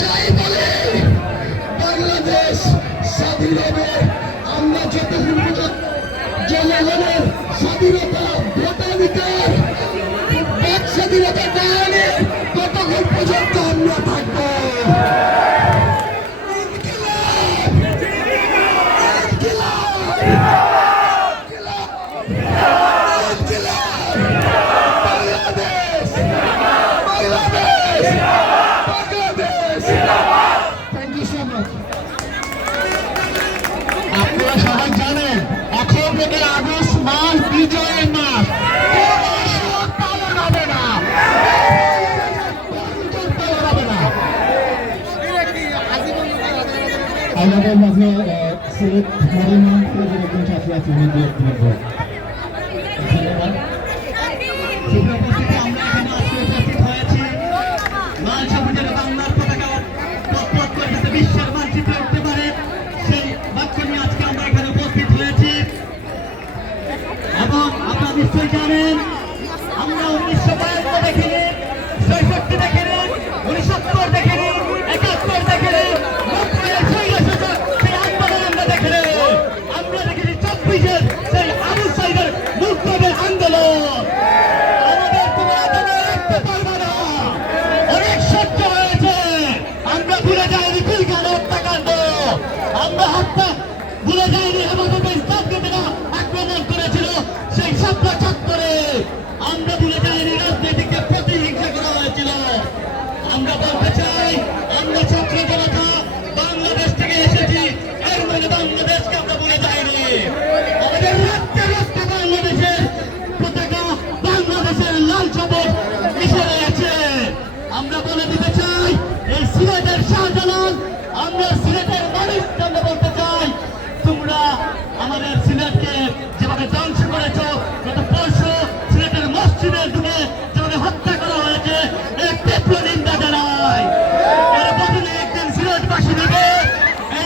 যাই বলে বাংলাদেশ স্বাধীন হবে আমরা যতক্ষণ পর্যন্ত জনগণের স্বাধীনতা ভোটাধিকার বাক স্বাধীনতা দেয়নি ততক্ষণ পর্যন্ত আমরা থাকবো। আপনারা সবাই জানেন এখন থেকে আগস্ট মাস বিজয়ের মাস, পালন হবে না, আমাদের মাঝে সিলেট মডেল একজন ছাত্র আছে ধন্যবাদ। বিশ্বের মানচিত্রে উঠতে পারে সেই বাক্য নিয়ে আজকে আমরা এখানে উপস্থিত হয়েছি এবং আপনারা নিশ্চয়ই জানেন আমরা 1952 দেখিনি, 66 দেখিনি, 69 দেখিনি, 71 দেখিনি, 90-এর সেই আন্দোলন আমরা দেখিনি, আমরা দেখিনি 24-এর সেই আবু সাইদের মুক্তিযুদ্ধের আন্দোলন। আমাদের তোমরা রাখতে পারবে না, অনেক সহ্য হয়েছে। আমরা ভুলে যাইনি পিলখানা হত্যাকাণ্ড, আমরা হত্যা ভুলে যাইনি হেফাজতে ইসলামকে তারা আক্রমণ করেছিল সেই ৭৭। আমরা ভুলে যাইনি রাজনীতিকে প্রতিহিংসা করা হয়েছিল। আমরা বলতে চাই আমরা ছাত্র জনতা বাংলাদেশ থেকে এসেছি, এর মানে বাংলাদেশকে আমরা ভুলে যাইনি। আমাদের রক্তে রক্তে বাংলাদেশের পতাকা, বাংলাদেশের লাল সবুজ মিশে রয়েছে। আমরা বলে দিতে চাই এই সিলেটের শাহজালাল, আমরা সিলেটের মানুষকে আমরা বলতে চাই তোমরা আমাদের সিলেট